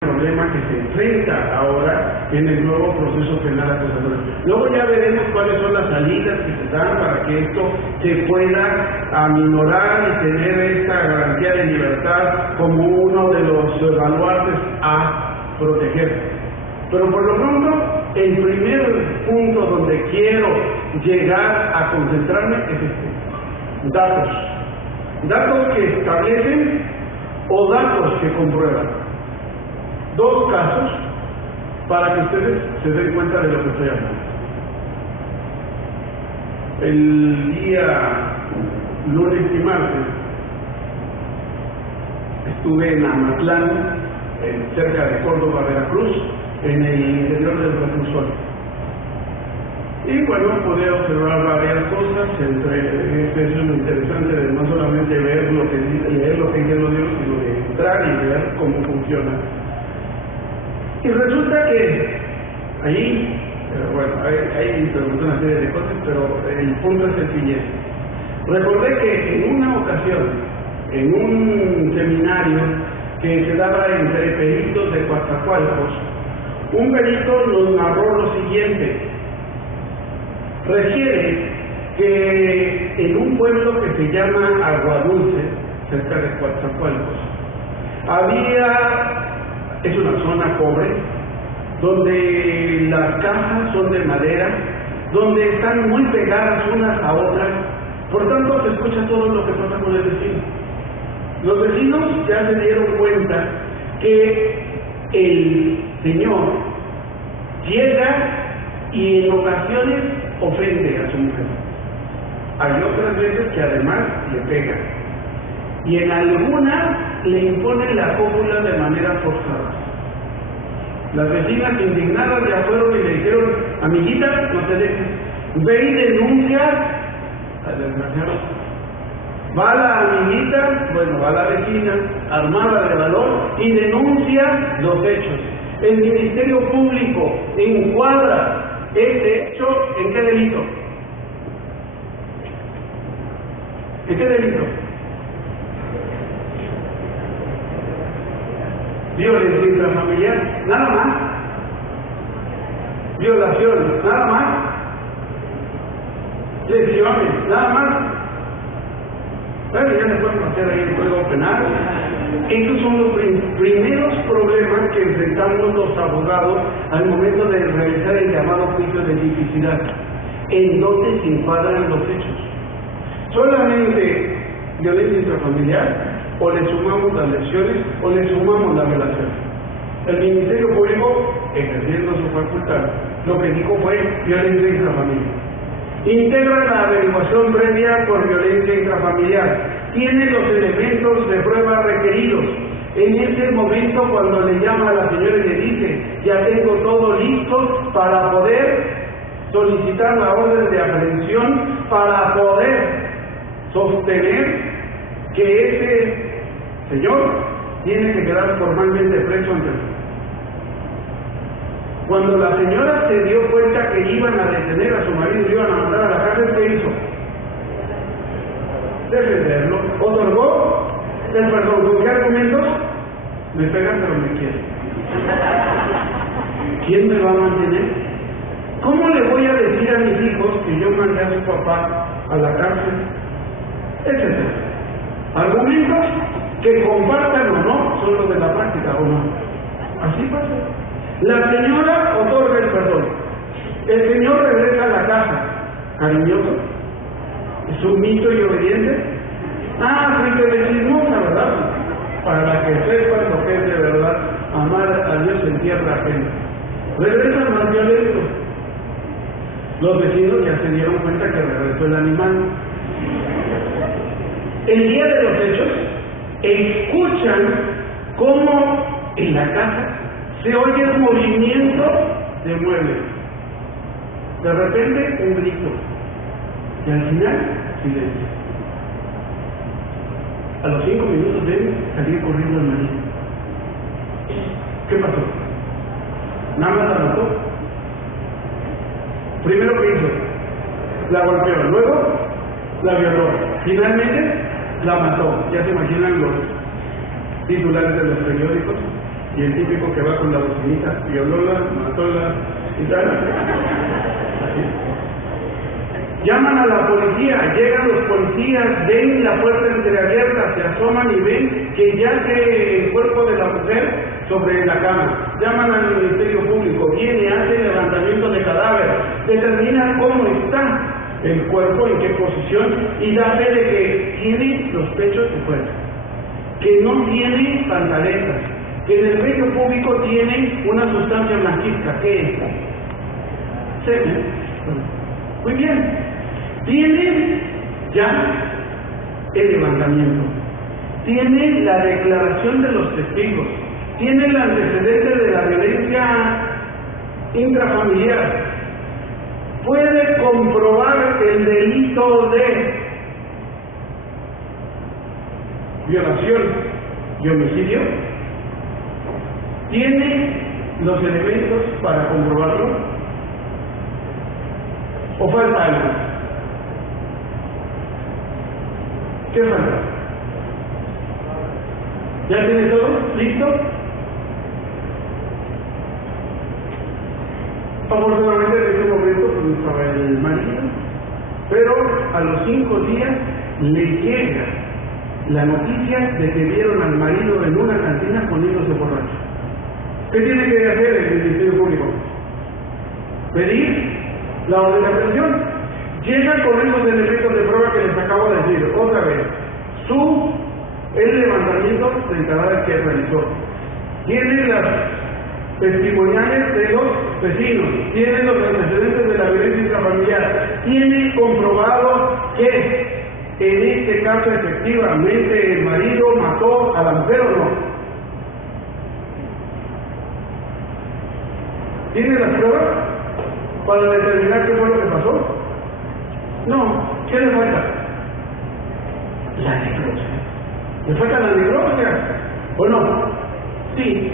problema que se enfrenta ahora en el nuevo proceso penal acusatorio. Luego ya veremos cuáles son las salidas que se dan para que esto se pueda aminorar y tener esta garantía de libertad como uno de los baluartes a proteger. Pero por lo pronto, el primer punto donde quiero llegar a concentrarme es este: datos. Datos que establecen o datos que comprueban. Dos casos para que ustedes se den cuenta de lo que estoy hablando. El día lunes y martes estuve en Amatlán, cerca de Córdoba, Veracruz, en el interior del reclusorio. Y bueno, pude observar varias cosas, entre eso es lo interesante de no solamente leer lo que dicen los libros, sino de entrar y ver cómo funciona. Y resulta que allí, bueno, hay una serie de cosas, pero el punto es el siguiente. Recordé que en una ocasión, en un seminario que se daba entre peritos de Coatzacoalcos, un perito nos narró lo siguiente. Refiere que en un pueblo que se llama Aguadulce, cerca de Coatzacoalcos, es una zona pobre, donde las casas son de madera, donde están muy pegadas unas a otras, por tanto se escucha todo lo que pasa con el vecino. Los vecinos ya se dieron cuenta que el señor llega y en ocasiones ofende a su mujer. Hay otras veces que además le pega. Y en algunas le imponen la cópula de manera forzada. Las vecinas indignadas ya fueron y le dijeron: amiguita, no te dejes, ve y denuncia al desgraciado. Va la amiguita, va la vecina, armada de valor, y denuncia los hechos. El Ministerio Público encuadra este hecho ¿en qué delito? ¿En qué delito? Violencia intrafamiliar, nada más. Violación, nada más. Lesiones, nada más. Bueno, ya se pueden hacer ahí el Código Penal. Estos son los primeros problemas que enfrentamos los abogados al momento de realizar el llamado juicio de tipicidad, en donde se encuadran los hechos. Solamente violencia intrafamiliar, o le sumamos las lesiones, o le sumamos la violación. El Ministerio Público, ejerciendo su facultad, lo que dijo fue violencia intrafamiliar. Integra la averiguación previa por violencia intrafamiliar. Tiene los elementos de prueba requeridos. En ese momento, cuando le llama a la señora y le dice: ya tengo todo listo para poder solicitar la orden de aprehensión, para poder sostener que ese señor tiene que quedar formalmente preso ante él. Cuando la señora se dio cuenta que iban a detener a su marido y iban a mandar a la cárcel, ¿qué hizo? Defenderlo. ¿Otorgó el perdón? ¿Con qué argumentos? Me pegan pero me quieren. ¿Quién me va a mantener? ¿Cómo le voy a decir a mis hijos que yo mandé a su papá a la cárcel? Etcétera. Argumentos que compartan o no son los de la práctica o no. Así pasa. La señora otorga el perdón. El señor regresa a la casa, cariñoso, sumiso y obediente. Frente de chismosa, ¿verdad? Para que sepan lo que es de verdad amar a Dios en tierra ajena. Regresa más violento. Los vecinos ya se dieron cuenta que regresó el animal. El día de los hechos, escuchan cómo en la casa se oye el movimiento de muebles. De repente, un grito. Y al final, silencio. A los 5 minutos deben salir corriendo al marido. ¿Qué pasó? Nada más la mató. Primero, ¿qué hizo? La golpeó. Luego, la violó. Finalmente, la mató. Ya se imaginan los titulares de los periódicos. Y el típico que va con la bocinita, violóla, matóla, y tal. Así. Llaman a la policía, llegan los policías, ven la puerta entreabierta, se asoman y ven que yace el cuerpo de la mujer sobre la cama. Llaman al Ministerio Público, viene, hace el levantamiento de cadáver, determina cómo está el cuerpo, en qué posición, y da fe de que tiene los pechos de fuera, que no tiene pantaletas, que en el medio público tiene una sustancia blanquizca. ¿Qué es? Semen. Muy bien. Tienen ya el levantamiento, tienen la declaración de los testigos, tienen el antecedente de la violencia intrafamiliar, puede comprobar el delito de violación y homicidio, tiene los elementos para comprobarlo, o falta algo. ¿Qué falta? ¿Ya tiene todo? ¿Listo? Afortunadamente en ese momento pues, no estaba el marido, pero a los 5 días le llega la noticia de que vieron al marido en una cantina poniéndose borracho. ¿Qué tiene que hacer el Ministerio Público? Pedir la orden de aprehensión. Llega con esos elementos de prueba que les acabo de decir, otra vez, el levantamiento del cadáver que realizó, tiene las testimoniales de los vecinos, tiene los antecedentes de la violencia intrafamiliar, tiene comprobado que en este caso efectivamente el marido mató a la mujer o no. ¿Tiene las pruebas para determinar qué fue lo que pasó? No. ¿Qué le falta? La necropsia. ¿Le falta la necropsia? ¿O no? Sí.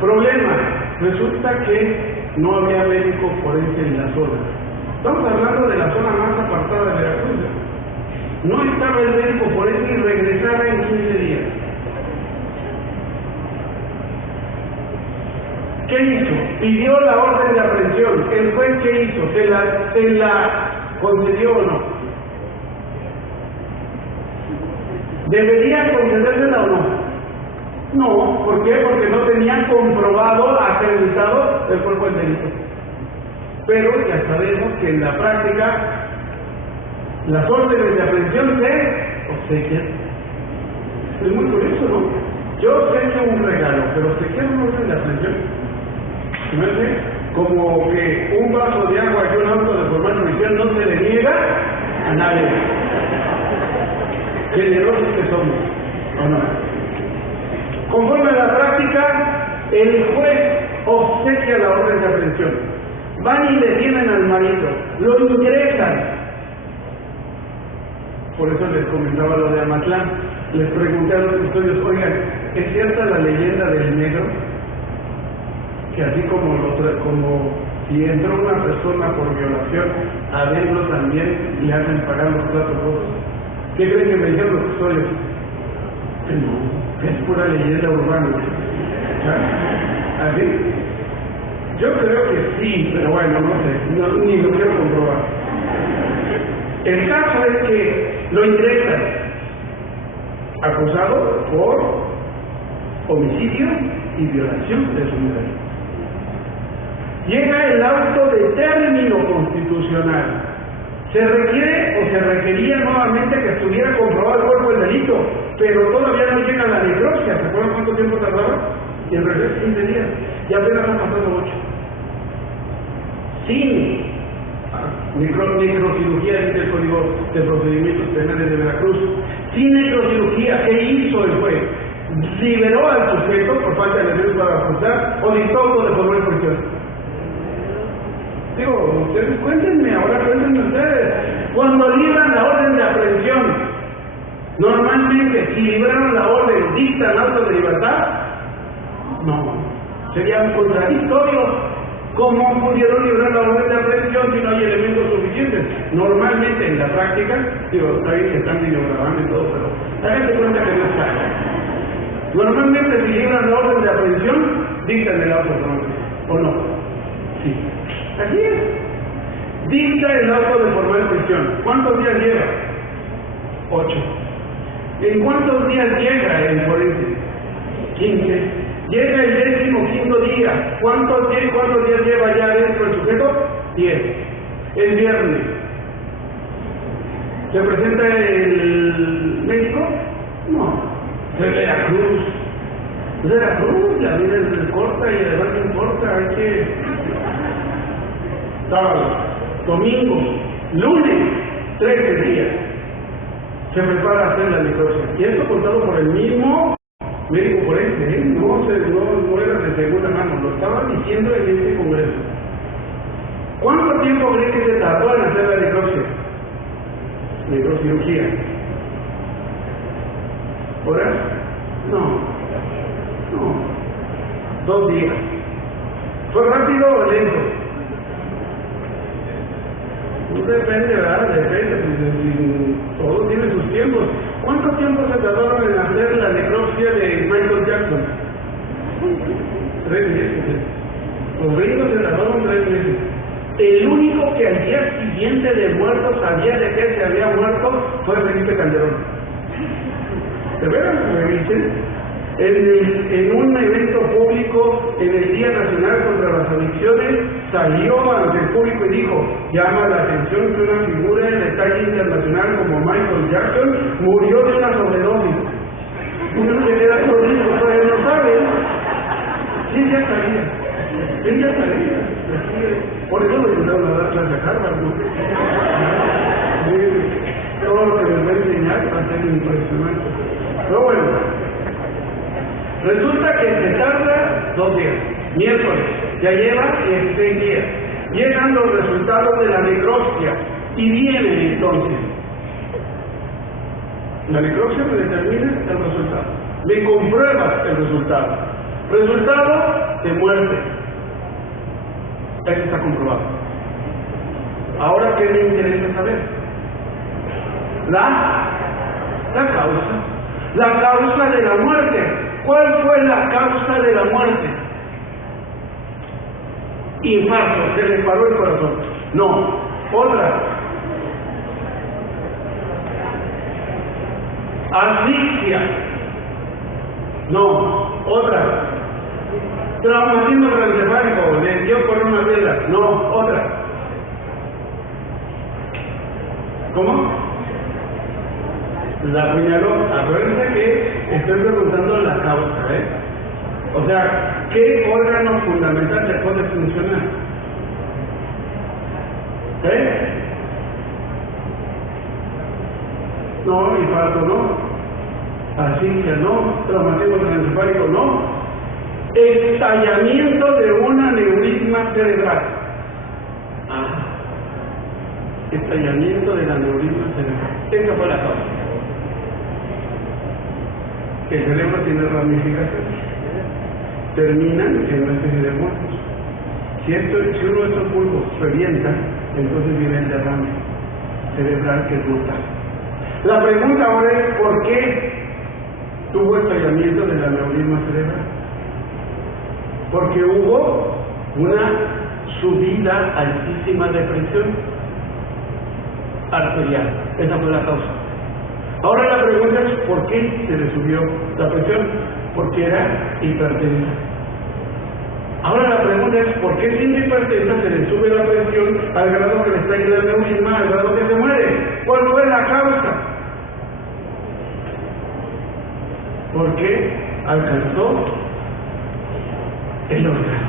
Problema. Resulta que no había médico forense en la zona. Estamos hablando de la zona más apartada de Veracruz. No estaba el médico forense y regresaba en 15 días. ¿Qué hizo? Pidió la orden de aprehensión. ¿El juez qué hizo? ¿Se la concedió o no? ¿Debería concedérsela o no? No. ¿Por qué? Porque no tenían comprobado, acreditado el cuerpo del delito. Pero ya sabemos que en la práctica las órdenes de aprehensión se obsequian. Es muy curioso, ¿no? Yo obsequio un regalo, pero obsequiar una orden de aprehensión, ¿no es? Como que un vaso de agua y un auto de formal prisión no se le niega a nadie. Generosos que somos, ¿o no? Conforme a la práctica, el juez obsequia la orden de aprehensión. Van y detienen al marido, lo ingresan. Por eso les comentaba lo de Amatlán. Les pregunté a los custodios, oigan, ¿es cierta la leyenda del negro? Que así como si entró una persona por violación, adentro también le hacen pagar los platos rotos. ¿Qué creen que me dijeron los custodios? Que no, que es pura leyenda urbana. ¿Así? Yo creo que sí, pero bueno, no sé, ni lo quiero comprobar. El caso es que lo ingresan acusado por homicidio y violación de su mujer. Llega el auto de término constitucional. Se requiere o se requería nuevamente que estuviera comprobado el cuerpo del delito, pero todavía no llega la necropsia. ¿Se acuerdan cuánto tiempo tardaba? Y en realidad 15 días. Y apenas han pasado 8. Sin necrocirugía, dice el Código de Procedimientos Penales de Veracruz. Sin necrocirugía, ¿qué hizo el juez? ¿Liberó al sujeto por falta de elementos para acusar o dictó auto de formal prisión? Digo, ustedes cuéntenme, ahora cuéntenme ustedes. Cuando libran la orden de aprehensión, normalmente, si libraron la orden, ¿dictan auto de libertad? No. Sería un contradictorio. ¿Cómo pudieron librar la orden de aprehensión si no hay elementos suficientes? Normalmente, en la práctica, digo, está bien que están videograbando y todo, pero háganse cuenta que no está. Normalmente si llegan la orden de aprehensión, dictan el auto, ¿o no? Sí. Así es. Dicta el auto de formal prisión. ¿Cuántos días lleva? 8. ¿En cuántos días llega el forense? 15. Llega el 15º día. ¿Cuántos días lleva ya dentro el sujeto? 10. El viernes. ¿Se presenta el médico? No. De Veracruz. Veracruz, la vida es corta y además no importa, hay que... Sábado, domingo, lunes, 13 días. Se prepara a hacer la necropsia. Y esto contado por el mismo médico forense, no era de segunda mano, lo estaba diciendo en este congreso. ¿Cuánto tiempo cree que se tardó en hacer la necropsia? Necrocirugía. ¿Horas? No. 2 días. ¿Fue rápido o lento? Depende, ¿verdad? Depende. Todo tiene sus tiempos. ¿Cuánto tiempo se tardaron en hacer la necropsia de Michael Jackson? 3 meses. Los gringos se tardaron 3 meses. El único que al día siguiente de muerto sabía de qué se había muerto fue Felipe Calderón. ¿De veras? ¿Me dicen? En un evento público, en el Día Nacional contra las Adicciones, salió ante el público y dijo: llama la atención que una figura de talla internacional como Michael Jackson murió de una sobredosis. Uno se queda sordido, todavía no sabe. Sí, ya sabía. Él ya sabía. Por eso le intentaron a dar clase a Harvard, ¿no? Todo lo que les va a enseñar va a ser impresionante. Pero bueno, resulta que se tarda 2 días. Miércoles, ya lleva 16 días. Llegan los resultados de la necropsia y vienen entonces. La necropsia me determina el resultado. Me comprueba el resultado. Resultado de muerte. Eso está comprobado. Ahora, ¿qué me interesa saber? La causa. La causa de la muerte. ¿Cuál fue la causa de la muerte? Infarto, se le paró el corazón. No. Otra. Asfixia. No. Otra. Traumatismo craneoencefálico, le dio por una vela. No. Otra. ¿Cómo? La apuñaló. Acuérdense que estoy preguntando la causa, ¿eh? O sea, ¿qué órgano fundamental dejó de funcionar? No, infarto no, asfixia no, traumatismo craneoencefálico no, estallamiento de un aneurisma cerebral. Estallamiento del aneurisma cerebral. Esa fue la causa. El cerebro tiene ramificaciones, terminan en una especie de muertos. Si uno de estos bulbos revienta, entonces viene el derrame cerebral, que es mortal. La pregunta ahora es: ¿por qué tuvo estallamiento del aneurisma cerebral? Porque hubo una subida altísima de presión arterial. Esa fue la causa. Ahora la pregunta es: ¿por qué se le subió la presión? Porque era hipertensa. Ahora la pregunta es: ¿por qué siendo hipertensa se le sube la presión al grado que le está en el aneurisma, al grado que se muere? ¿Cuál fue la causa? Porque alcanzó el orgasmo.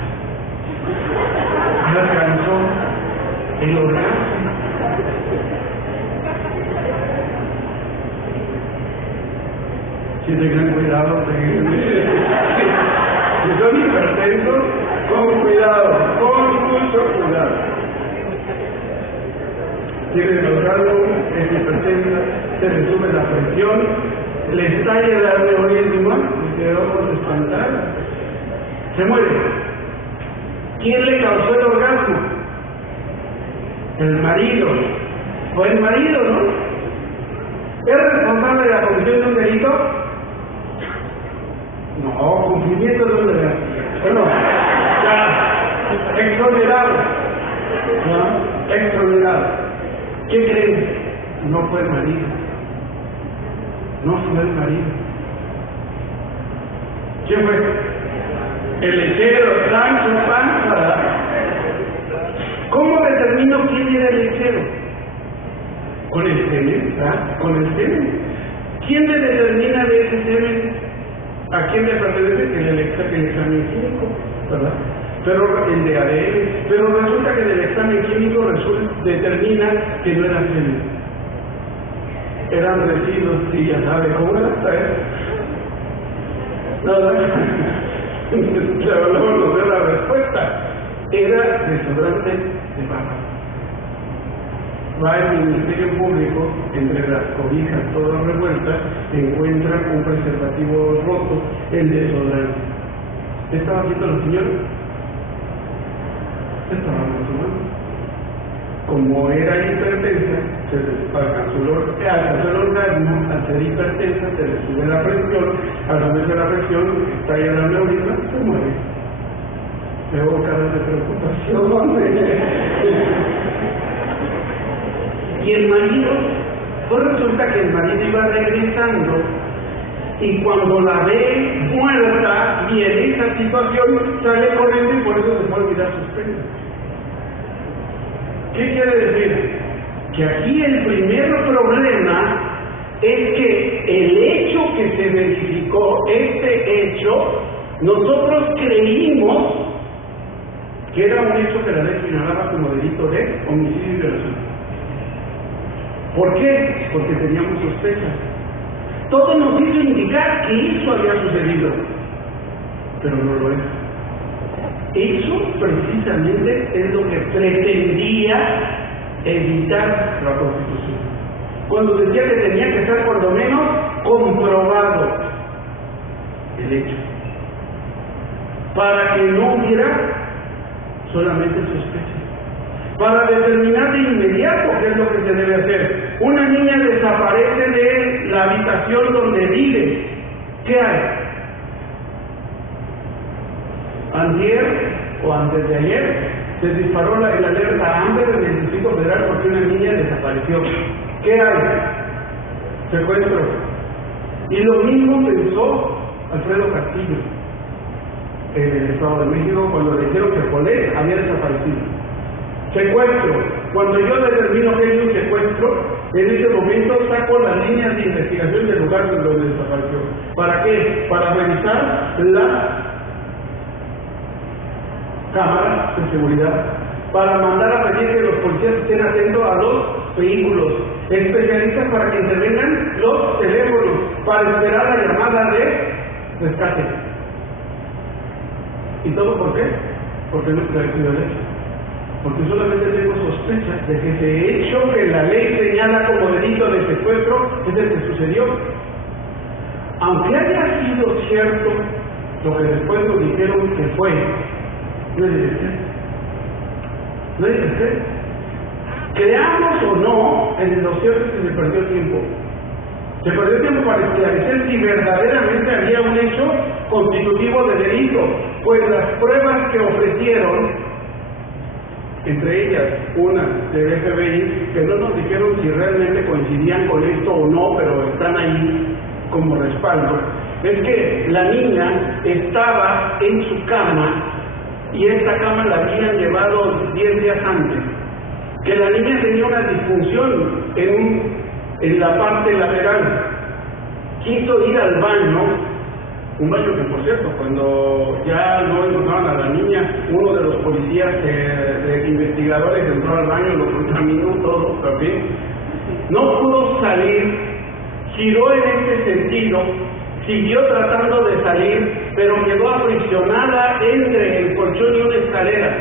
Alcanzó el orgasmo. Si tengan cuidado, si son hipertensos, con cuidado, con mucho cuidado. Tienen el orgasmo, es hipertensa, se le sube la presión, le estalla el aneurisma, se quedó por espantar, se muere. ¿Quién le causó el orgasmo? El marido. Fue el marido, ¿no? ¿Es responsable de la comisión de un delito? No, cumplimiento de dónde era. Bueno, ya, exonerado. ¿No? Exonerado. ¿Qué creen? No fue el marido. No fue el marido. ¿Quién fue? El lechero, Sancho Panza. ¿Cómo determino quién era el lechero? Con el semen, ¿verdad? Con el semen. ¿Quién le determina de ese semen a quién le pertenece? El examen químico, ¿verdad? Pero el de ADN. Pero resulta que en el examen químico determina que no era semen. Eran residuos, y ya sabe cómo era, ¿sabes? Luego nos dio la respuesta. Era desodorante de barra. Va al Ministerio Público, entre las cobijas todas revueltas, encuentra un preservativo roto, el desodorante. ¿Qué estaba haciendo la señora? Estaba masturbando. Como era hipertensa, alcanzó el orgasmo, al ser hipertensa se le sube la presión, al subirse la presión, está en la aneurisma y se muere. Veo caras de preocupación. Y el marido, pues resulta que el marido iba regresando y cuando la ve muerta y en esa situación sale corriendo y por eso se fue a olvidar sus penas. ¿Qué quiere decir? Que aquí el primer problema es que el hecho que se verificó, este hecho, nosotros creímos que era un hecho que la ley señalaba como delito de homicidio y violación. ¿Por qué? Porque teníamos sospechas. Todo nos hizo indicar que eso había sucedido, pero no lo es. Eso precisamente es lo que pretendía evitar la Constitución. Cuando decía que tenía que estar por lo menos comprobado el hecho, para que no hubiera solamente sospecha, para determinar de inmediato qué es lo que se debe hacer. Una niña desaparece de la habitación donde vive. ¿Qué hay? Antier o antes de ayer se disparó la alerta AMBER en el Distrito Federal porque una niña desapareció. ¿Qué hay? Secuestro. Y lo mismo pensó Alfredo Castillo en el Estado de México cuando le dijeron que Colette había desaparecido. Secuestro. Cuando yo determino que hay un secuestro, en ese momento saco las líneas de investigación del lugar donde desapareció. ¿Para qué? Para revisar las cámaras de seguridad, para mandar a pedir que los policías estén atentos a los vehículos, especialistas para que intervengan los teléfonos, para esperar la llamada de rescate. ¿Y todo por qué? Porque no está esclarecido el hecho. Porque solamente tengo sospechas de que ese hecho que la ley señala como delito de secuestro es el que sucedió. Aunque haya sido cierto lo que después nos dijeron que fue, no es decir, no es decir, creamos o no, en lo cierto es que se perdió tiempo. Se perdió tiempo para esclarecer si verdaderamente había un hecho constitutivo de delito, pues las pruebas que ofrecieron, entre ellas una del FBI, que no nos dijeron si realmente coincidían con esto o no, pero están ahí como respaldo, es que la niña estaba en su cama y esta cama la habían llevado 10 días antes, que la niña tenía una disfunción en la parte lateral, quiso ir al baño, un baño que por cierto, cuando ya no encontraban a la niña, uno de los policías de investigadores entró al baño, lo contaminó todo también, no pudo salir, giró en ese sentido, siguió tratando de salir, pero quedó aprisionada entre el colchón y una escalera,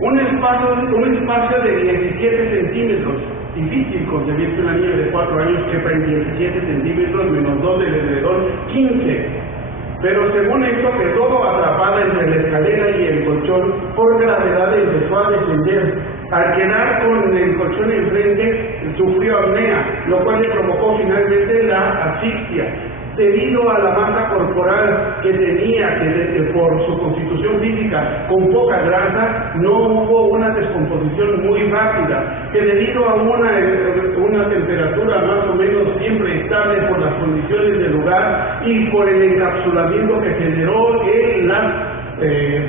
un espacio de 17 centímetros, difícil concebir que una niña de 4 años quepa en 17 centímetros menos 2 del edredón, 15. Pero según esto quedó atrapada entre la escalera y el colchón, por gravedad empezó a descender. Al quedar con el colchón enfrente, sufrió apnea, lo cual le provocó finalmente la asfixia. debido a la masa corporal que tenía, que por su constitución física con poca grasa, no hubo una descomposición muy rápida, que debido a una temperatura más o menos siempre estable por las condiciones del lugar y por el encapsulamiento que generó en las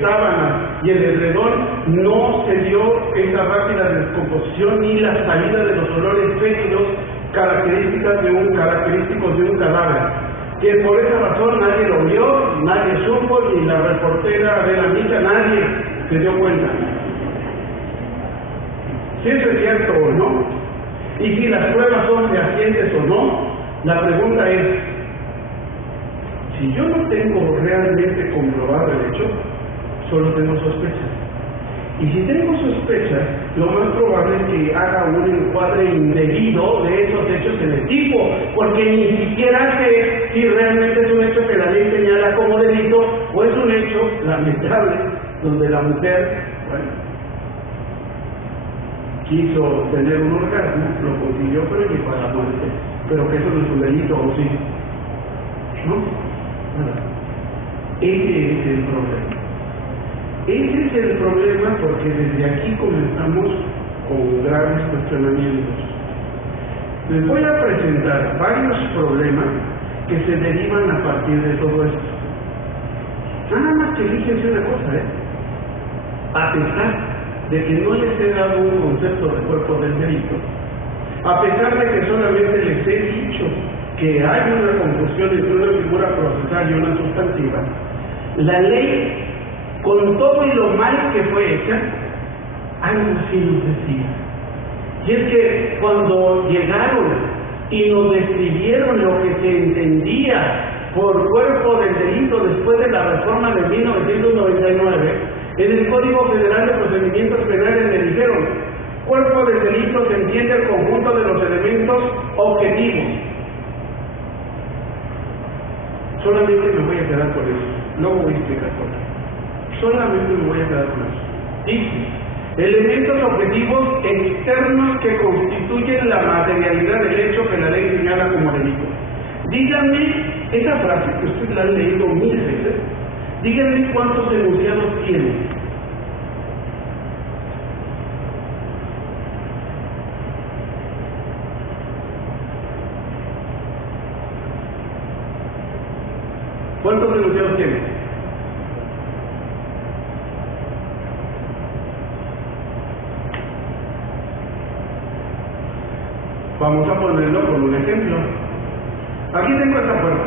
sábanas y el edredón, no se dio esa rápida descomposición ni la salida de los olores fétidos característicos de un cadáver, que por esa razón nadie lo vio, nadie supo, ni la reportera de la misa, nadie se dio cuenta. Si eso es cierto o no, y si las pruebas son fehacientes o no, la pregunta es, si yo no tengo realmente comprobado el hecho, solo tengo sospechas. Y si tengo sospechas, lo más probable es que haga un encuadre indebido de esos hechos en el tipo, porque ni siquiera sé si realmente es un hecho que la ley señala como delito o es un hecho lamentable donde la mujer, quiso tener un orgasmo, lo consiguió, pero llegó a la muerte. Pero que eso no es un delito, ¿o sí? ¿No? Ese es el problema. Ese es el problema porque desde aquí comenzamos con graves cuestionamientos. Les voy a presentar varios problemas que se derivan a partir de todo esto. Nada más que fíjense una cosa, a pesar de que no les he dado un concepto de cuerpo del delito, a pesar de que solamente les he dicho que hay una confusión entre una figura procesal y una sustantiva, la ley, con todo y lo mal que fue hecha, algo así nos decía. Y es que cuando llegaron y nos describieron lo que se entendía por cuerpo del delito después de la reforma de 1999, en el Código Federal de Procedimientos Penales me dijeron: cuerpo del delito se entiende el conjunto de los elementos objetivos. Solamente me voy a quedar con eso, luego voy a explicar por qué. Solamente me voy a quedar con eso. Dice: elementos objetivos externos que constituyen la materialidad del hecho que la ley señala como delito. Díganme, esa frase que ustedes la han leído 1000 veces, díganme cuántos enunciados tiene. ¿Cuántos enunciados tiene? Vamos a ponerlo con un ejemplo. Aquí tengo esta puerta.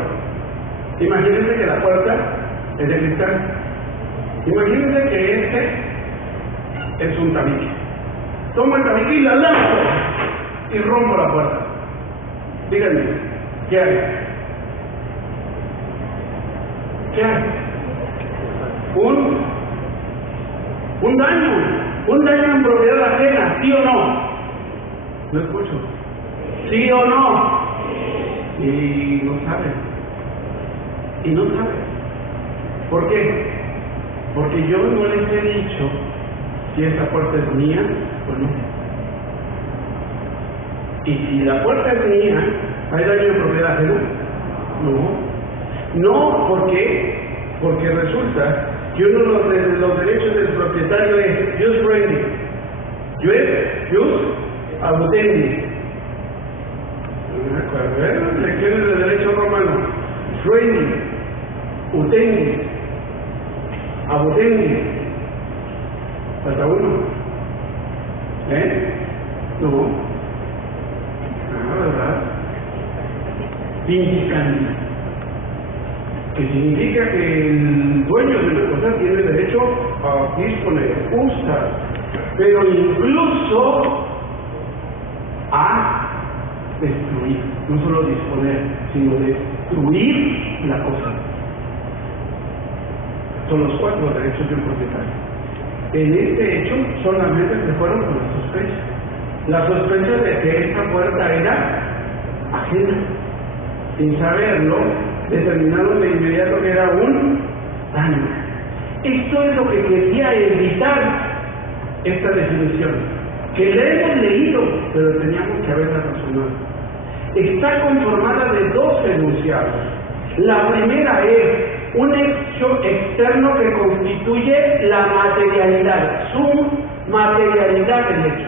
Imagínense que la puerta es de cristal. Imagínense que este es un tabique. Tomo el tabique y la lanzo y rompo la puerta. Díganme, ¿qué hay? ¿Qué hay? Un daño en propiedad ajena, ¿sí o no? No escucho. ¿Sí o no? Y no sabe. Y no sabe. ¿Por qué? Porque yo no les he dicho si esa puerta es mía o no. Y si la puerta es mía, ¿hay daño en propiedad ajena? No. No, ¿por qué? Porque resulta que uno de los derechos del propietario es jus frendi. Jus abutendi. Lecciones de derecho romano. Frendi, utendi, abutendi. ¿Falta uno? No. ¿Verdad? Vincandi, que significa que el dueño de la cosa tiene derecho a disponer, usar, pero incluso a destruir, no solo disponer, sino destruir la cosa. Son los 4 derechos de un propietario. En este hecho solamente se fueron con la sospecha de que esta puerta era ajena. Sin saberlo, determinaron de inmediato que era un daño. Esto es lo que quería evitar esta definición, que la hemos leído, pero teníamos que haberla razonado. Está conformada de 2 enunciados. La primera es un hecho externo que constituye la materialidad, su materialidad del hecho.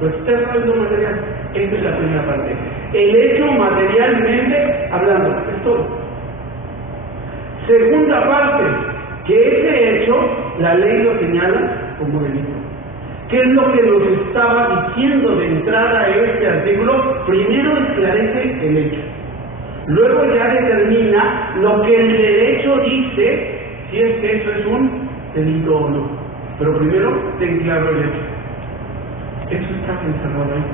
Lo externo es lo material. Esta es la primera parte. El hecho materialmente hablando, es todo. Segunda parte, que ese hecho, la ley lo señala como delito. ¿Qué es lo que nos estaba diciendo de entrada a este artículo? Primero esclarece el hecho. Luego ya determina lo que el derecho dice, si es que eso es un delito o no. Pero primero ten claro el hecho. Eso está encerrado ahí.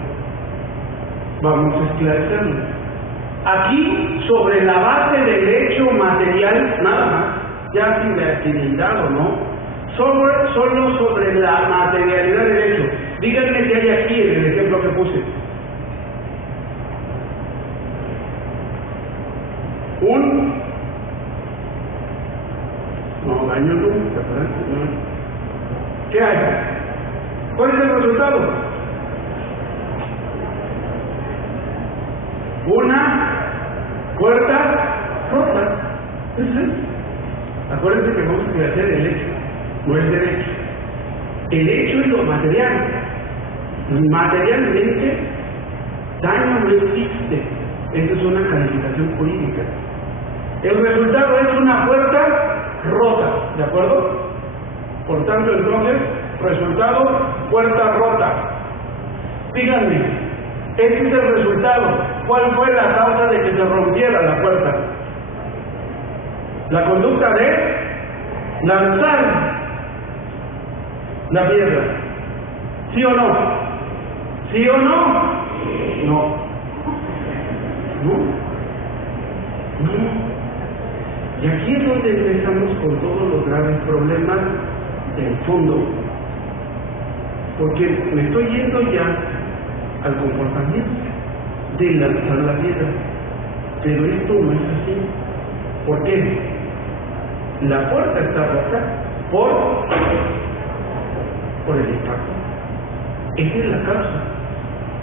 Vamos a esclarecerlo. Aquí, sobre la base del hecho material, nada más, ya sin la actividad o no, solo sobre la materialidad del hecho. Díganme qué hay aquí en el ejemplo que puse. No, daño nunca, ¿verdad? No. ¿Qué hay? ¿Cuál es el resultado? Una puerta rota. ¿Eso es? Acuérdense que vamos a hacer el hecho, no el derecho. El hecho es lo material. Materialmente, daño no existe. Esa es una calificación jurídica. El resultado es una puerta rota, ¿de acuerdo? Por tanto, entonces, resultado, puerta rota. Díganme, ese es el resultado. ¿Cuál fue la causa de que se rompiera la puerta? La conducta de lanzar la piedra. ¿Sí o no? ¿Sí o no? No. No. Y aquí es donde empezamos con todos los graves problemas del fondo. Porque me estoy yendo ya al comportamiento de lanzar la piedra. Pero esto no es así. ¿Por qué? La puerta está rota por el impacto. Esa es la causa.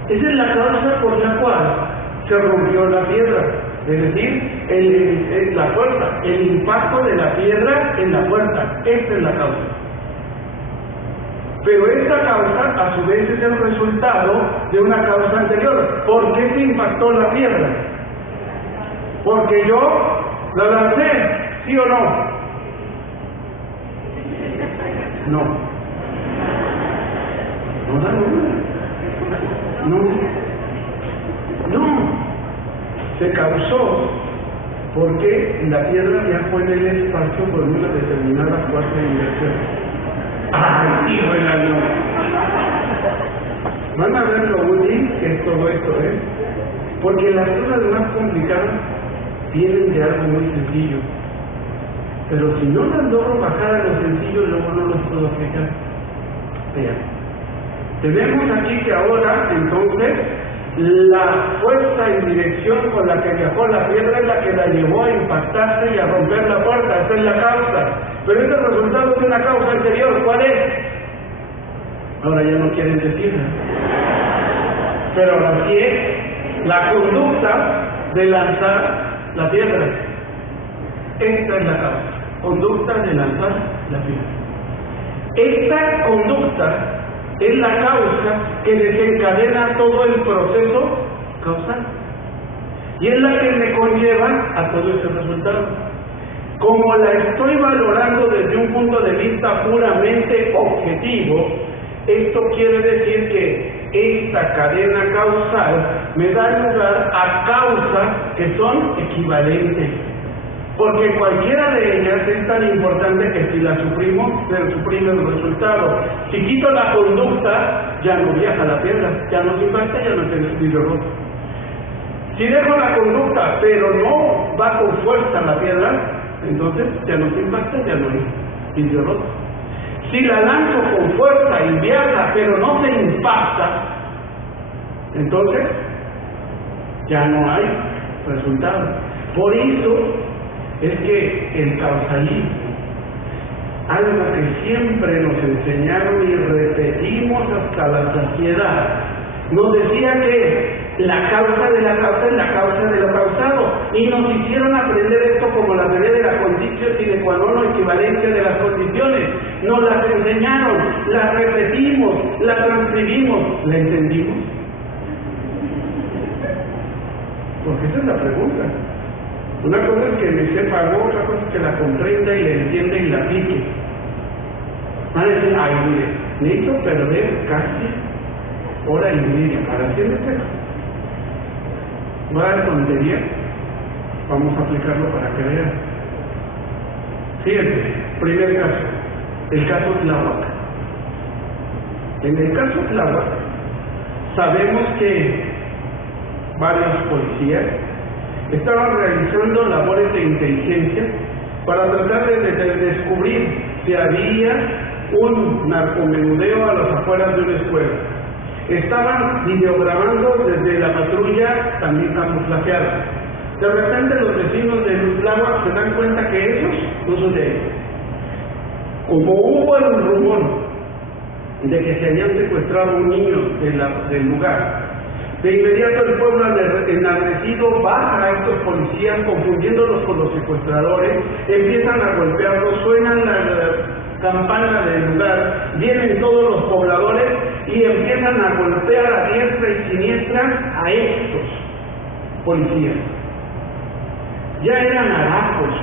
Esa es la causa por la cual se rompió la piedra. Es decir, la puerta, el impacto de la piedra en la puerta. Esta es la causa. Pero esta causa, a su vez, es el resultado de una causa anterior. ¿Por qué se impactó la piedra? Porque yo la lancé, ¿sí o no? No. No. Se causó porque la piedra viajó en el espacio por una determinada fuerza de inercia. ¡Ay, hijo del avión! Van a ver lo útil que es todo esto, ¿eh? Porque las cosas más complicadas vienen de algo muy sencillo. Pero si no las logro bajar a lo sencillo, luego no los puedo aplicar. Vean. Tenemos aquí que ahora, entonces, la fuerza en dirección con la que viajó la piedra es la que la llevó a impactarse y a romper la puerta. Esa es la causa. Pero es el resultado de una causa anterior. ¿Cuál es? Ahora ya no quieren decirlo. Pero ahora sí es la conducta de lanzar la piedra. Esta es la causa. Conducta de lanzar la piedra. Esta conducta es la causa que desencadena todo el proceso causal. Y es la que me conlleva a todo ese resultado. Como la estoy valorando desde un punto de vista puramente objetivo, esto quiere decir que esta cadena causal me da lugar a causas que son equivalentes. Porque cualquiera de ellas es tan importante que si la suprimo, se suprime el resultado. Si quito la conducta, ya no viaja la piedra, ya no se impacta, ya no tiene vidrio roto. Si dejo la conducta, pero no va con fuerza la piedra, entonces ya no se impacta, ya no hay vidrio roto. Si la lanzo con fuerza y viaja, pero no se impacta, entonces ya no hay resultado. Por eso es que el causalismo, algo que siempre nos enseñaron y repetimos hasta la saciedad, nos decía que la causa de la causa es la causa de lo causado. Y nos hicieron aprender esto como la teoría de la conditio sine qua non o equivalencia de las condiciones. Nos las enseñaron, las repetimos, las transcribimos. ¿La entendimos? Porque esa es la pregunta. Una cosa es que me sepa algo, otra cosa es que la comprenda y la entienda y la aplique. Van a decir, ay, mire, necesito perder casi hora y media para hacer esto. Va a dar tontería. Vamos a aplicarlo para que vean. Fíjense, primer caso, el caso Tláhuac. En el caso Tláhuac, sabemos que varios policías estaban realizando labores de inteligencia para tratar de descubrir si había un narcomenudeo a las afueras de una escuela. Estaban videograbando desde la patrulla también camuflajeada. De repente los vecinos de Tláhuac se dan cuenta que esos no son de ellos. Como hubo el rumor de que se habían secuestrado un niño del lugar, de inmediato el pueblo enardecido baja a estos policías, confundiéndolos con los secuestradores, empiezan a golpearlos, suenan la campana del lugar, vienen todos los pobladores y empiezan a golpear a diestra y siniestra a estos policías. Ya eran harapos,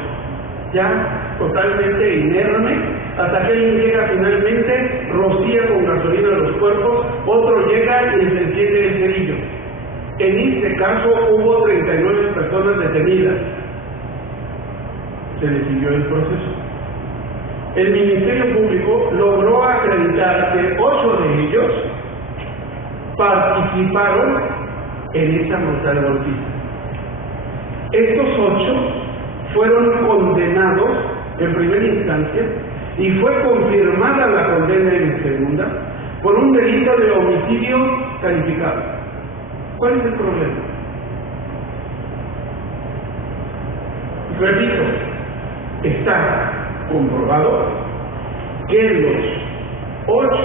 ya totalmente inermes, hasta que alguien llega finalmente, rocía con gasolina los cuerpos, otro llega y les enciende el cerillo. En este caso hubo 39 personas detenidas. Se le siguió el proceso. El Ministerio Público logró acreditar que 8 de ellos participaron en esa brutal golpiza. Estos 8 fueron condenados en primera instancia y fue confirmada la condena en segunda por un delito de homicidio calificado. ¿Cuál es el problema? Repito, está comprobado que los 8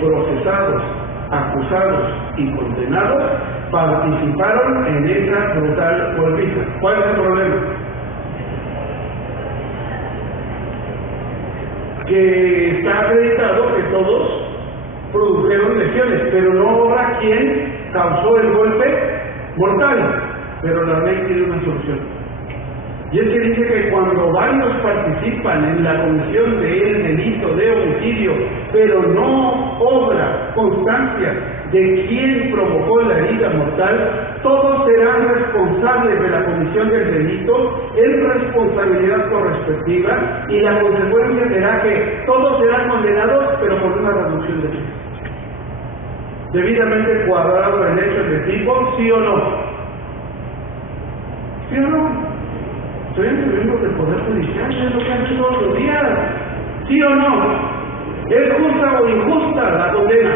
procesados, acusados y condenados participaron en esa brutal golpiza. ¿Cuál es el problema? Que está acreditado que todos produjeron lesiones, pero no habrá quien causó el golpe mortal. Pero la ley tiene una solución. Y es que dice que cuando varios participan en la comisión del delito de homicidio, pero no obra constancia de quién provocó la herida mortal, todos serán responsables de la comisión del delito en responsabilidad correspectiva, y la consecuencia será que todos serán condenados, pero con una reducción de pena. Debidamente cuadrado en hechos de tipo, ¿sí o no? ¿Sí o no? Soy el miembro del Poder Judicial, es lo que hacen todos los días. ¿Sí o no? ¿Es justa o injusta la condena?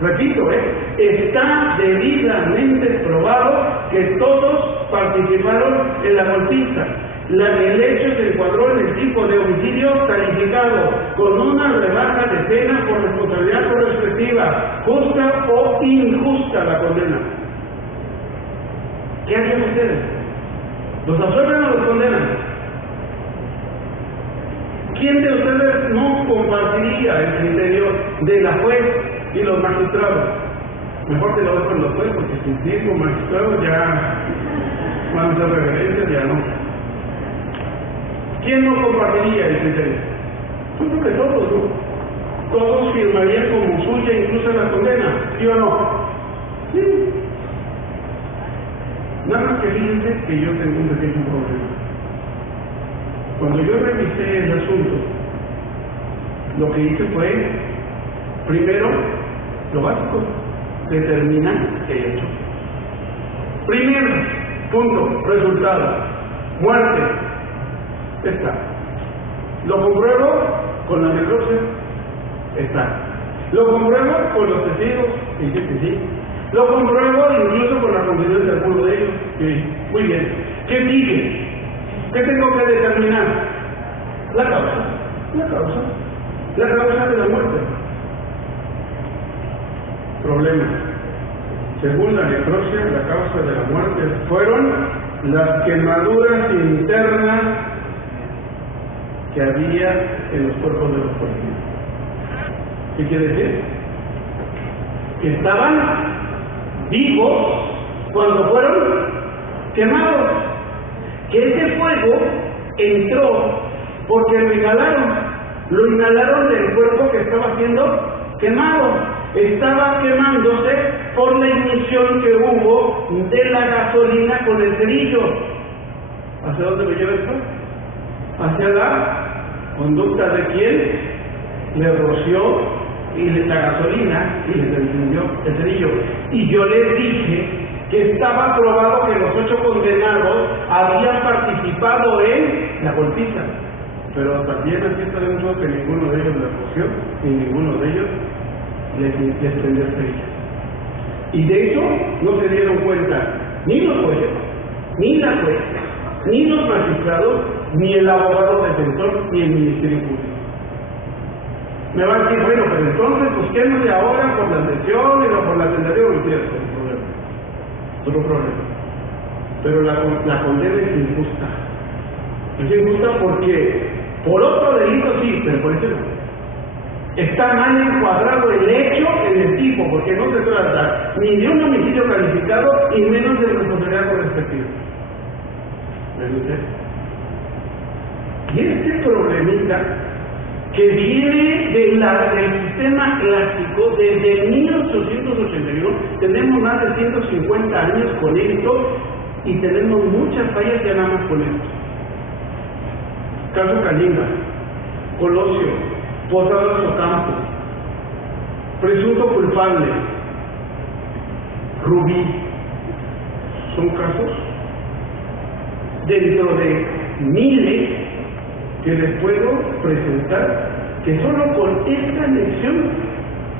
Repito, está debidamente probado que todos participaron en la golpiza. El hecho se encuadró en el tipo de homicidio calificado, con una rebaja de pena por responsabilidad correspectiva, justa o injusta la condena. ¿Qué hacen ustedes? ¿Los absuelven o los condenan? ¿Quién de ustedes no compartiría el criterio de la juez y los magistrados? Mejor te lo doy con los jueces, porque si digo magistrados ya van a ser reverencias, ya no. ¿Quién no compartiría el criterio? Yo creo que todos, ¿no? Todos firmarían como suya incluso la condena, ¿sí o no? Sí. Nada más que fíjense que yo tengo un pequeño problema. Cuando yo revisé el asunto, lo que hice fue, primero, lo básico, determinar qué he hecho. Primer punto, resultado, muerte. Está. Lo compruebo con la necropsia. Está. Lo compruebo con los testigos. Dice que sí. Lo compruebo incluso con la confesión de alguno de ellos. Sí. Muy bien. ¿Qué sigue? ¿Qué tengo que determinar? La causa. La causa. La causa de la muerte. Problema. Según la necropsia, la causa de la muerte fueron las quemaduras internas que había en los cuerpos de los policías. ¿Qué quiere decir? Que estaban vivos cuando fueron quemados. Que ese fuego entró porque lo inhalaron del cuerpo que estaba siendo quemado. Estaba quemándose por la ignición que hubo de la gasolina con el cerillo. ¿Hacia dónde me lleva esto? Hacia la conducta de quien le roció la gasolina y le encendió el cerillo. Y yo les dije que estaba probado que los 8 condenados habían participado en la golpiza. Pero también aquí está demostrado que ninguno de ellos le roció y ninguno de ellos les prendió el cerillo. Y de eso no se dieron cuenta ni los jueces, ni la juez, ni los magistrados, ni el abogado defensor, ni el Ministerio Público. Me van a decir, bueno, pero entonces busquémosle ahora por las lesiones o por la tentativa de homicidio. Otro problema. Pero la condena es injusta. Es injusta porque por otro delito sí, pero por eso no. Está mal encuadrado el hecho en el tipo, porque no se trata ni de un homicidio calificado y menos de responsabilidad correspectiva. ¿Ven ustedes? Y este problemita que viene del sistema clásico desde 1881, tenemos más de 150 años con esto y tenemos muchas fallas ya nada más con esto. Caso Kalinga, Colosio, Posadas Ocampo, presunto culpable, Rubí, son casos dentro de miles que les puedo presentar que solo con esta lección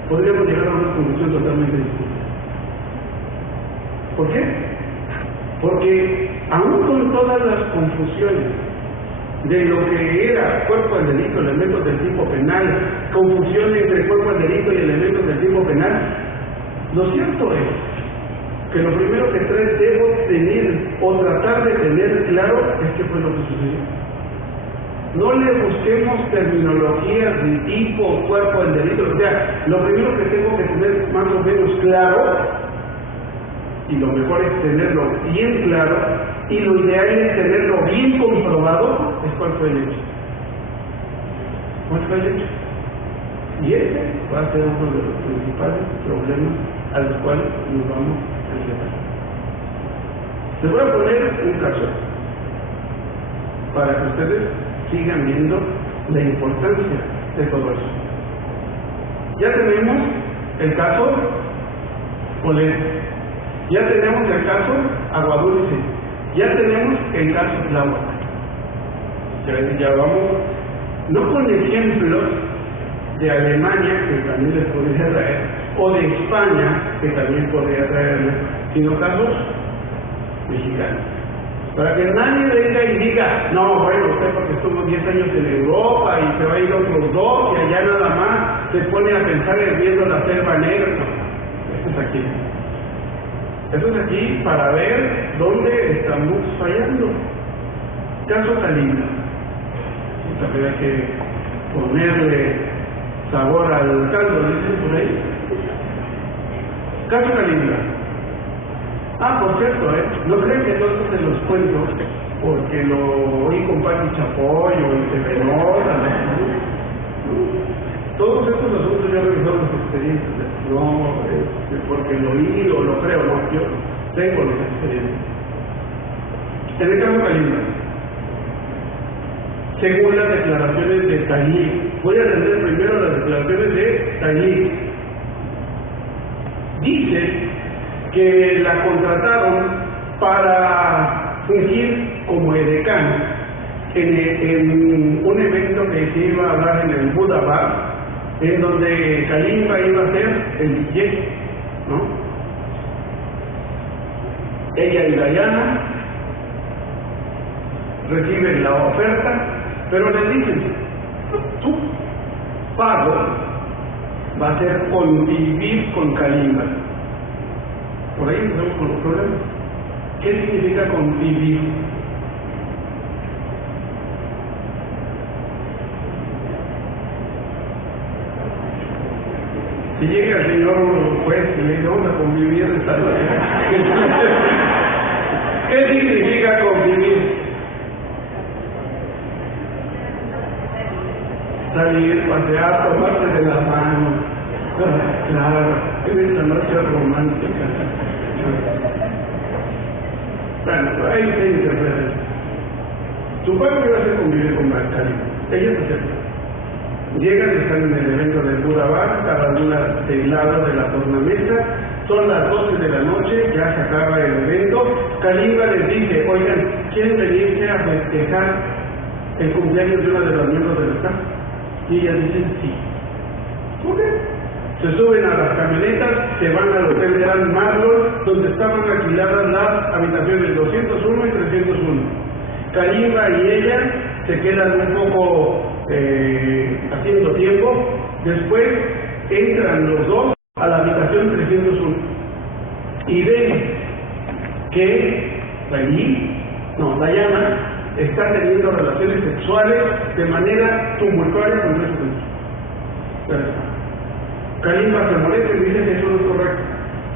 podríamos llegar a una conclusión totalmente distinta. ¿Por qué? Porque aún con todas las confusiones de lo que era cuerpo del delito, elementos del tipo penal, confusión entre cuerpo del delito y elementos del tipo penal, lo cierto es que lo primero que debo tener o tratar de tener claro es qué fue lo que sucedió. No le busquemos terminologías de tipo cuerpo del delito, o sea, lo primero que tengo que tener más o menos claro, y lo mejor es tenerlo bien claro, y lo ideal es tenerlo bien comprobado, es cuál fue el hecho. ¿Cuál fue el hecho? Y ese va a ser uno de los principales problemas a los cuales nos vamos a enfrentar. Les voy a poner un caso para que ustedes sigan viendo la importancia de todo eso. Ya tenemos el caso Olé, ya tenemos el caso Agua Dulce, ya tenemos el caso Tláhuac. Ya vamos, no con ejemplos de Alemania, que también les podría traer, o de España, que también podría traerles, sino casos mexicanos. Para que nadie venga y diga, no, bueno, usted porque estuvo 10 años en Europa y se va a ir otros 2 y allá nada más se pone a pensar en viendo la selva negra. No, eso es aquí. Eso es aquí para ver dónde estamos fallando. Caso Kalinga. También hay que ponerle sabor al caldo, dicen por ahí. Caso Kalinga. Por cierto, no creen que todo esto se los cuento porque lo oí con Pati Chapoy o el Cepenosa, ¿no? Todos estos asuntos yo reviso los expedientes, no porque lo oí o lo creo, no, yo tengo los expedientes. En el caso Kalinga, según las declaraciones de Tañí, voy a atender primero las declaraciones de Tañí. Dice que la contrataron para fungir como edecán en un evento que se iba a hablar en el Buda Bar, en donde Kalinga iba a ser el DJ, ¿no? Ella y Dayana reciben la oferta, pero les dicen, tu pago va a ser convivir con Kalinga. Por ahí empezamos con los problemas. ¿Qué significa convivir? Si llega el señor juez y le dice, vamos a convivir esta noche. ¿Qué significa convivir? Salir, pasear, tomarse de las manos. Claro, es la noche romántica. Bueno, ahí se interpreta. Supongo que va a ser convivir con Marcari. Ella se acerca. Llegan, están en el evento del Budabar, cada una del lado de la tornamesa. Son las 12 de la noche, ya se acaba el evento. Kalimba les dice, oigan, ¿quieren venirse a festejar el cumpleaños de uno de los miembros del staff? Y ellas dicen, sí. ¿Por qué? Se suben a las camionetas, se van al hotel de Grand Marlon, donde estaban alquiladas las habitaciones 201 y 301. Kalimba y ella se quedan un poco haciendo tiempo. Después entran los dos a la habitación 301 y ven que Diana está teniendo relaciones sexuales de manera tumultuaria con tres hombres. Kalimba se molesta y dice que eso no es correcto.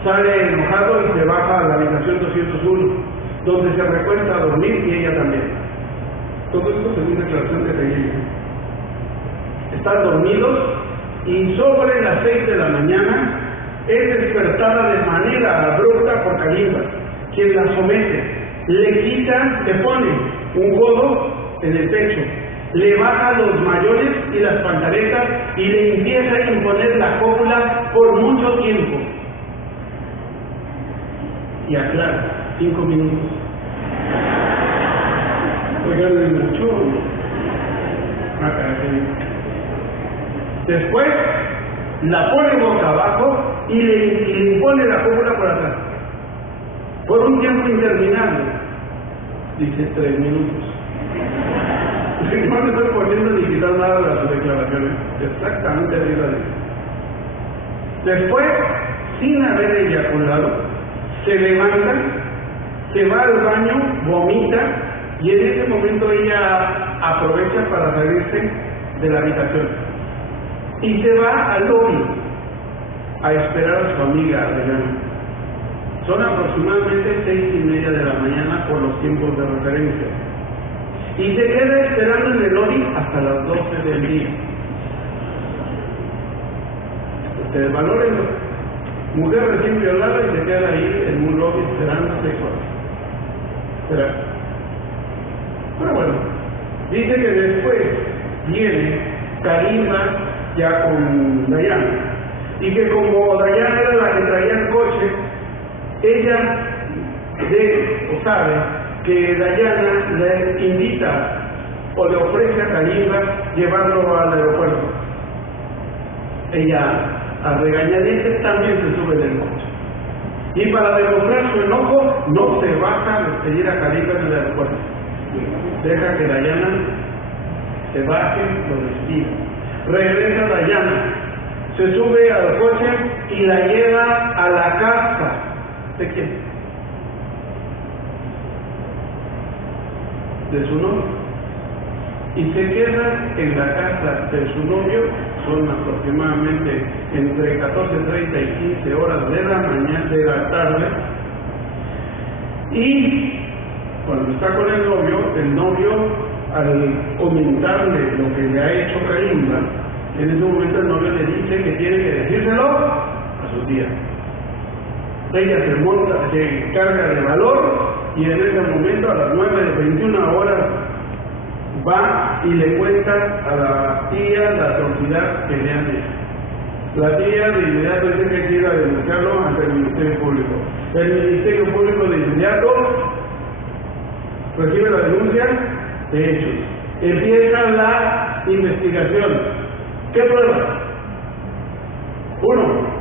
Sale enojado y se baja a la habitación 201, donde se recuesta a dormir y ella también. Todo esto según declaración de Reyes. Están dormidos y sobre las 6 de la mañana es despertada de manera abrupta por Kalimba, quien la somete, le pone un codo en el pecho, le baja los mayores y las pantaletas y le empieza a imponer la cópula por mucho tiempo. Y aclara, 5 minutos. Oigan, mucho. Después la pone boca abajo y le impone la cópula por atrás. Por un tiempo interminable. Dice 3 minutos. No me estoy poniendo ni quitar nada de las declaraciones. Exactamente así la dice. Después, sin haber eyaculado, se levanta, se va al baño, vomita, y en ese momento ella aprovecha para salirse de la habitación. Y se va al lobby a esperar a su amiga Adriana. Son aproximadamente 6:30 de la mañana por los tiempos de referencia. Y se queda esperando en el lobby hasta las 12 del día. Ustedes valoren, mujer recién violada y se queda ahí en un lobby esperando 6 horas. Pero bueno, dice que después viene Kalimba ya con Diana, y que como Diana era la que traía el coche, ella sabe que Diana le invita o le ofrece a Kalimba llevarlo al aeropuerto. Ella, a regañadientes, también se sube del coche. Y para demostrar su enojo, no se baja a despedir a Kalimba en el aeropuerto. Deja que Diana se baje, lo despide. Regresa Diana, se sube al coche y la lleva a la casa. ¿De quién? De su novio. Y se queda en la casa de su novio. Son aproximadamente entre 14:30 y 15 horas de la mañana, de la tarde. Y cuando está con el novio, al comentarle lo que le ha hecho Kalimba, en ese momento el novio le dice que tiene que decírselo a sus tías. Ella se monta, se carga de valor, y en ese momento a las 9:21 horas va y le cuenta a la tía la atrocidad que le han hecho. La tía de inmediato dice que quiere denunciarlo ante el Ministerio Público. El Ministerio Público de inmediato recibe la denuncia de hechos. Empieza la investigación. ¿Qué pruebas? 1.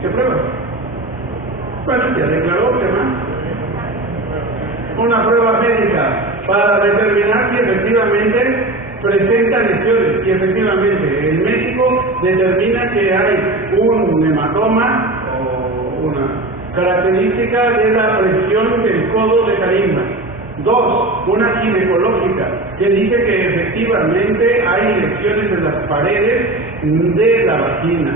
¿Qué pruebas? Bueno, ya declaró que más. Una prueba médica para determinar si efectivamente presenta lesiones. Y efectivamente, el médico determina que hay un hematoma o una característica de la presión del codo de carimba. 2, una ginecológica, que dice que efectivamente hay lesiones en las paredes de la vagina.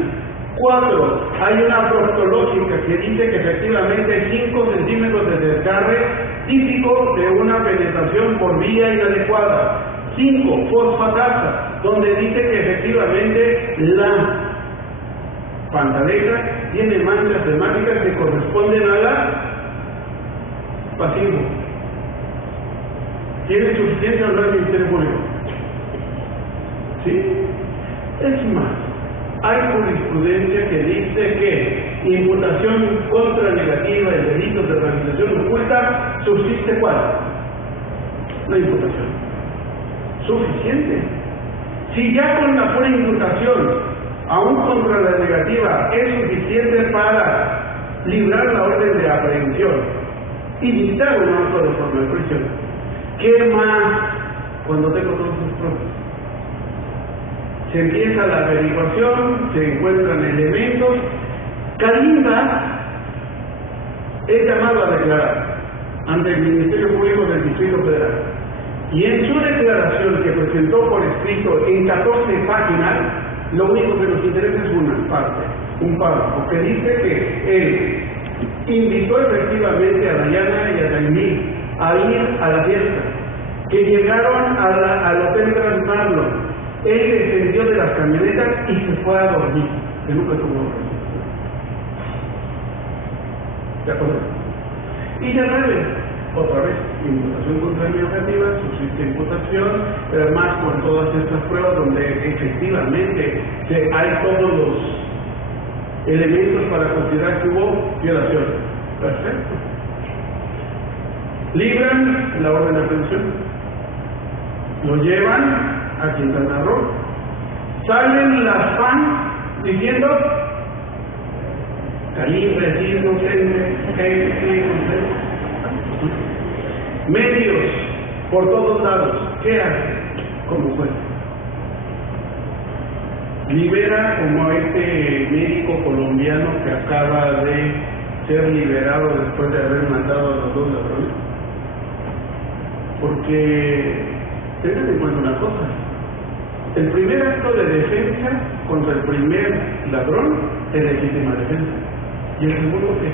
4, hay una proctológica que dice que efectivamente 5 centímetros de desgarre típico de una penetración por vía inadecuada. 5, fosfatasa, donde dice que efectivamente la pantaleja tiene manchas hemáticas que corresponden a la pasivo. ¿Tiene suficiencia o no el Ministerio Público? ¿Sí? Es más, hay jurisprudencia que dice que imputación contra negativa en delitos de organización oculta subsiste ¿cuál? La imputación. Suficiente. Si ya con la pura imputación, aún contra la negativa, es suficiente para librar la orden de aprehensión y dictar un auto de forma de prisión, ¿qué más cuando tengo todos los pruebas? Se empieza la averiguación, se encuentran elementos. Carimba es llamado a declarar ante el Ministerio Público del Distrito Federal. Y en su declaración que presentó por escrito en 14 páginas, lo único que nos interesa es una parte, un párrafo, que dice que él invitó efectivamente a Dayana y a Daimí a ir a la fiesta, que llegaron al Hotel Grand Marlon. Él descendió de las camionetas y se fue a dormir, que nunca tuvo dormir. ¿De acuerdo? Y ya saben, otra vez, imputación contra negativa, subsiste imputación, más con todas estas pruebas donde efectivamente hay todos los elementos para considerar que hubo violación. Perfecto. Libran la orden de aprehensión, lo llevan a Quintana Roo, salen las FAN diciendo calibre, inocente, medios por todos lados. ¿Qué hace? ¿Cómo fue? Libera como a este médico colombiano que acaba de ser liberado después de haber matado a los 2 ladrones. Porque tengan en cuenta una cosa: el primer acto de defensa contra el primer ladrón es legítima defensa. Y el segundo, ¿qué?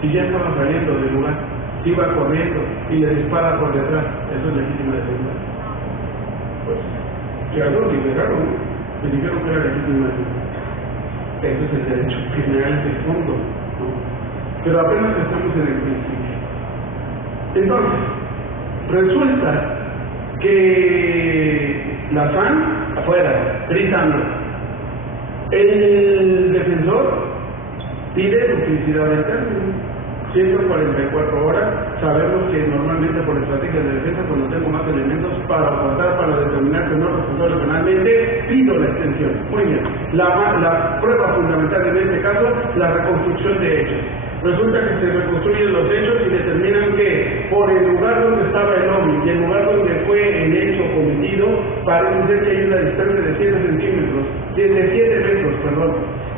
Si ya estaba saliendo del lugar, si iba corriendo y le dispara por detrás, eso es legítima defensa. Pues, ya lo liberaron, le dijeron que era legítima defensa. Eso es el derecho criminal de fondo, ¿no? Pero apenas estamos en el principio. Entonces, resulta que la FAN afuera, gritando. El defensor pide duplicidad del término. 144 horas. Sabemos que normalmente por estrategia de defensa, cuando tengo más elementos para aportar, para determinar que no es responsable penalmente, pido la extensión. Muy bien. La prueba fundamental en este caso, la reconstrucción de hechos. Resulta que se reconstruyen los hechos y determinan que por el lugar donde estaba el hombre y el lugar donde fue el hecho cometido, parece ser que hay una distancia de 7 centímetros, de 7 metros, perdón,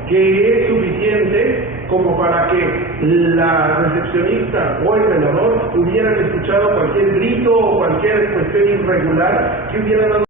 que es suficiente como para que la recepcionista o el velador hubieran escuchado cualquier grito o cualquier cuestión irregular que hubiera dado